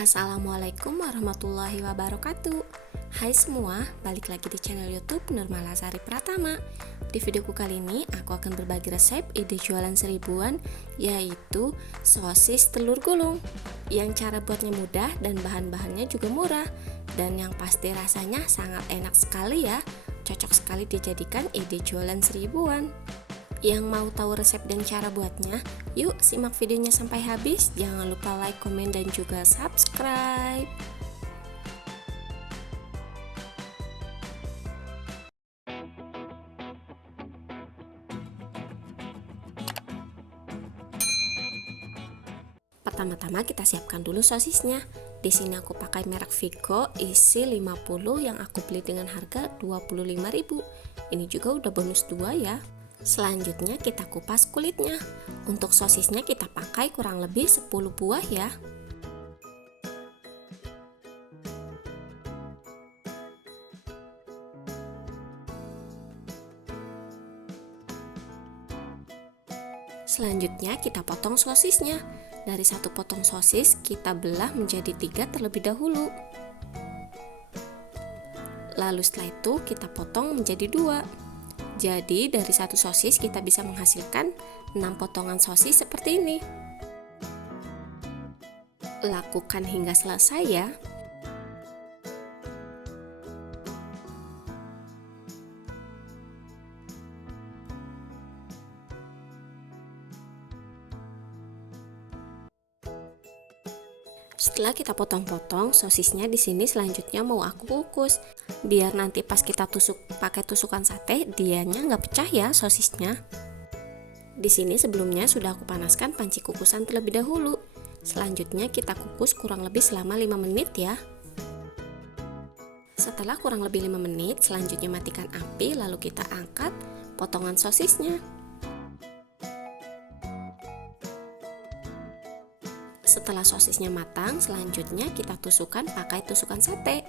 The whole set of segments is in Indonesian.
Assalamualaikum warahmatullahi wabarakatuh. Hai semua, balik lagi di channel YouTube Nurmala Sari Pratama. Di videoku kali ini aku akan berbagi resep ide jualan seribuan, yaitu sosis telur gulung. Yang cara buatnya mudah dan bahan-bahannya juga murah, dan yang pasti rasanya sangat enak sekali ya. Cocok sekali dijadikan ide jualan seribuan. Yang mau tahu resep dan cara buatnya, yuk simak videonya sampai habis. Jangan lupa like, komen, dan juga subscribe. Pertama-tama kita siapkan dulu sosisnya. Di sini aku pakai merek Vigo isi 50 yang aku beli dengan harga 25.000. Ini juga udah bonus 2 ya. Selanjutnya kita kupas kulitnya. Untuk sosisnya kita pakai kurang lebih 10 buah ya. Selanjutnya kita potong sosisnya. Dari satu potong sosis kita belah menjadi 3 terlebih dahulu. Lalu setelah itu kita potong menjadi 2. Jadi dari satu sosis kita bisa menghasilkan 6 potongan sosis seperti ini. Lakukan hingga selesai ya. Setelah kita potong-potong sosisnya, di sini selanjutnya mau aku kukus biar nanti pas kita tusuk pakai tusukan sate dianya nggak pecah ya sosisnya. Di sini sebelumnya sudah aku panaskan panci kukusan terlebih dahulu. Selanjutnya kita kukus kurang lebih selama 5 menit ya. Setelah kurang lebih 5 menit, selanjutnya matikan api lalu kita angkat potongan sosisnya. Setelah sosisnya matang, selanjutnya kita tusukkan pakai tusukan sate.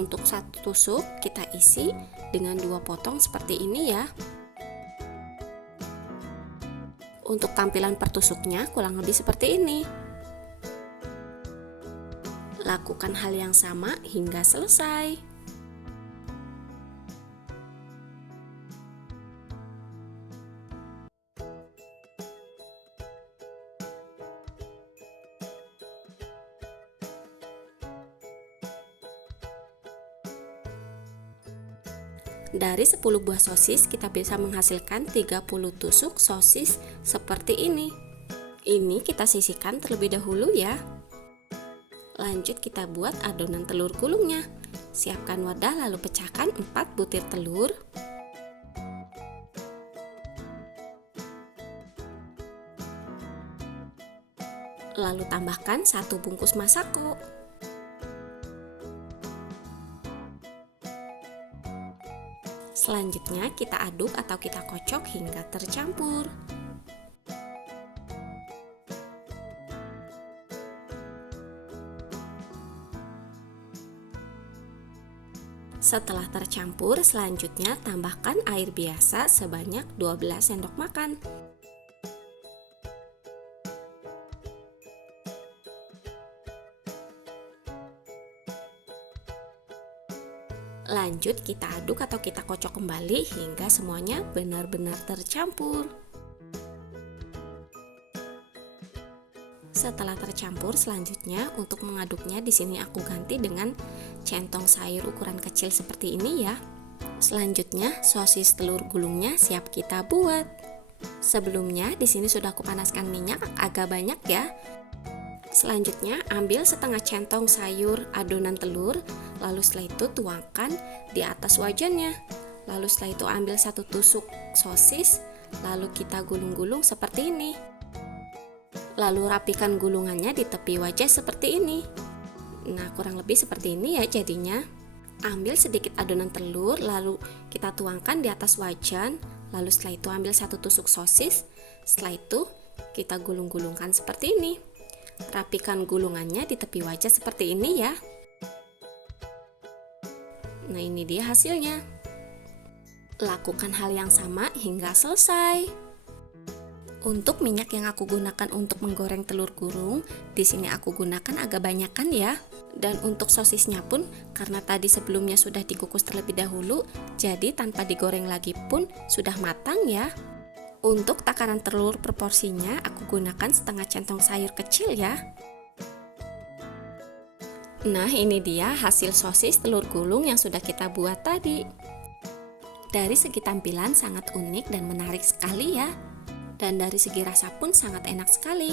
Untuk satu tusuk kita isi dengan 2 potong seperti ini ya. Untuk tampilan per tusuknya kurang lebih seperti ini. Lakukan hal yang sama hingga selesai. Dari 10 buah sosis kita bisa menghasilkan 30 tusuk sosis seperti ini. Ini kita sisihkan terlebih dahulu ya. Lanjut kita buat adonan telur gulungnya. Siapkan wadah lalu pecahkan 4 butir telur. Lalu tambahkan 1 bungkus masako. Selanjutnya kita aduk atau kita kocok hingga tercampur. Setelah tercampur, selanjutnya tambahkan air biasa sebanyak 12 sendok makan. Lanjut kita aduk atau kita kocok kembali hingga semuanya benar-benar tercampur. Setelah tercampur, selanjutnya untuk mengaduknya di sini aku ganti dengan centong sayur ukuran kecil seperti ini ya. Selanjutnya sosis telur gulungnya siap kita buat. Sebelumnya di sini sudah aku panaskan minyak agak banyak ya. Selanjutnya ambil setengah centong sayur adonan telur, lalu setelah itu tuangkan di atas wajannya. Lalu setelah itu ambil 1 tusuk sosis, lalu kita gulung-gulung seperti ini. Lalu rapikan gulungannya di tepi wajan seperti ini. Nah, kurang lebih seperti ini ya jadinya. Ambil sedikit adonan telur, lalu kita tuangkan di atas wajan. Lalu setelah itu ambil 1 tusuk sosis. Setelah itu kita gulung-gulungkan seperti ini. Rapikan gulungannya di tepi wajan seperti ini ya. Nah, ini dia hasilnya. Lakukan hal yang sama hingga selesai. Untuk minyak yang aku gunakan untuk menggoreng telur gulung, di sini aku gunakan agak banyakan ya. Dan untuk sosisnya pun, karena tadi sebelumnya sudah dikukus terlebih dahulu, jadi tanpa digoreng lagi pun sudah matang ya. Untuk takaran telur proporsinya, aku gunakan setengah centong sayur kecil ya. Nah, ini dia hasil sosis telur gulung yang sudah kita buat tadi. Dari segi tampilan sangat unik dan menarik sekali ya. Dan dari segi rasa pun sangat enak sekali.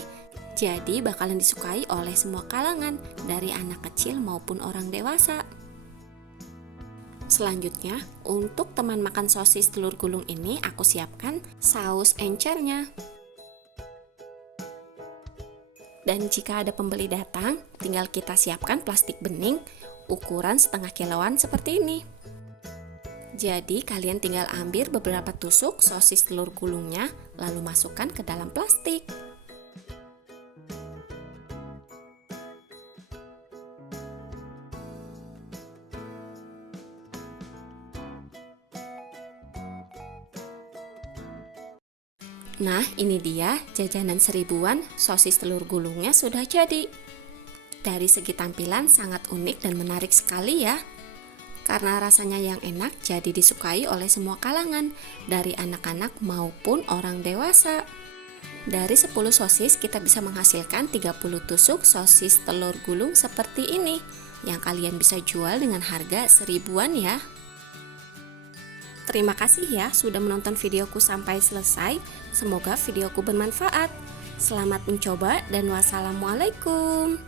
Jadi bakalan disukai oleh semua kalangan, dari anak kecil maupun orang dewasa. Selanjutnya, untuk teman makan sosis telur gulung ini aku siapkan saus encernya. Dan jika ada pembeli datang, tinggal kita siapkan plastik bening ukuran setengah kiloan seperti ini. Jadi kalian tinggal ambil beberapa tusuk sosis telur gulungnya, lalu masukkan ke dalam plastik. Nah, ini dia jajanan seribuan sosis telur gulungnya sudah jadi. Dari segi tampilan sangat unik dan menarik sekali ya. Karena rasanya yang enak, jadi disukai oleh semua kalangan, dari anak-anak maupun orang dewasa. Dari 10 sosis kita bisa menghasilkan 30 tusuk sosis telur gulung seperti ini, yang kalian bisa jual dengan harga seribuan ya. Terima kasih ya sudah menonton videoku sampai selesai. Semoga videoku bermanfaat. Selamat mencoba dan wassalamualaikum.